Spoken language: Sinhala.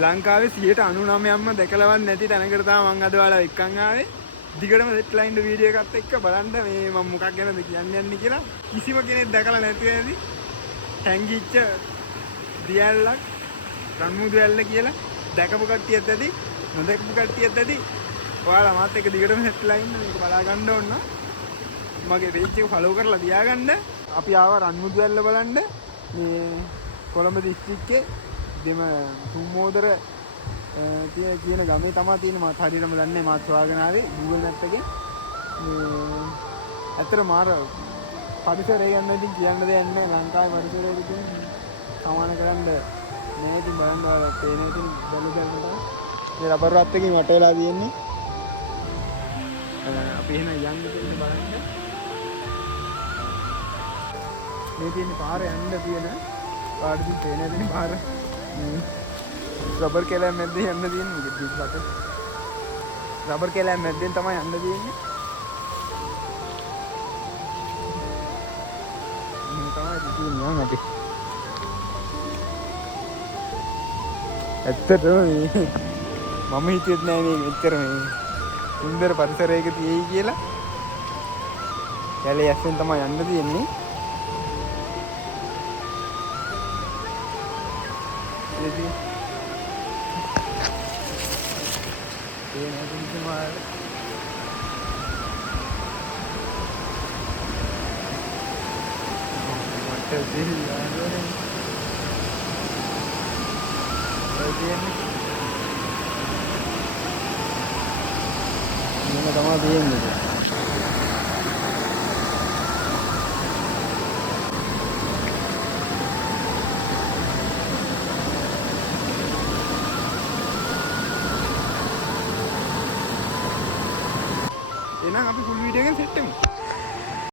ලංකාවේ 99%ක්ම දැකලවත් නැති තැනකට තමයි මම අද ඔයාලා එක්කන් ආවේ. දිගටම සෙට් ලයින්ඩ් වීඩියෝ එකත් එක්ක බලන්න මේ මම මොකක් ගැනද කියන්නේ කියලා. කිසිම කෙනෙක් දැකලා නැති ඇති. හැංගිච්ච දියැලක් රන්මුදු ඇල්ල කියලා දැකපු කට්ටියත් ඇති. නොදැකපු කට්ටියත් ඇති. ඔයාලා මාත් එක්ක දිගටම සෙට් ලයින්ඩ් මේක බලා ගන්න ඕන. මගේ පේජ් එක ෆලෝ කරලා තියාගන්න. අපි ආවා රන්මුදු ඇල්ල බලන්න. මේ කොළඹ දිස්ත්‍රික්කේ දෙම තුම්මෝදර කියන ගමේ තමයි තියෙන්නේ. මම හරියටම දන්නේ මාත් හොයාගෙන ආවේ Google Map එකෙන්. මේ ඇත්තට මාර පරිසරය ගැන ඉතින් කියන්න දෙයක් නැහැ. ලංකාවේ පරිසරය ඉතින් සමාන කරන්න නෑ. ඉතින් බලන්න පේන ඉතින් බැලුවා මේ රබර් රත් එකකින් වට වෙලා තියෙන්නේ. අපි එහෙනම් යන්න දෙන්න බලන්න. මේ තියෙන පාර යන්න තියෙන පාරකින් පේන දෙන පාර රබර් කැලෑම් මැද්දේ යන්න තියෙන්නේ. මේක දිග්ගට රබර් කැලෑම් මැද්දෙන් තමයි යන්න තියෙන්නේ. මේ තමයි තියෙන්නේ අපි. ඇත්තටම මම හිතුවෙත් නෑ මේ මෙච්චර මේ සුන්දර පරිසරයක තියෙයි කියලා. කැලේ ඇස්සෙන් තමයි යන්න තියෙන්නේ. එහෙනම් අපි ෆුල් වීඩියෝ එකෙන් සෙට් වෙමු.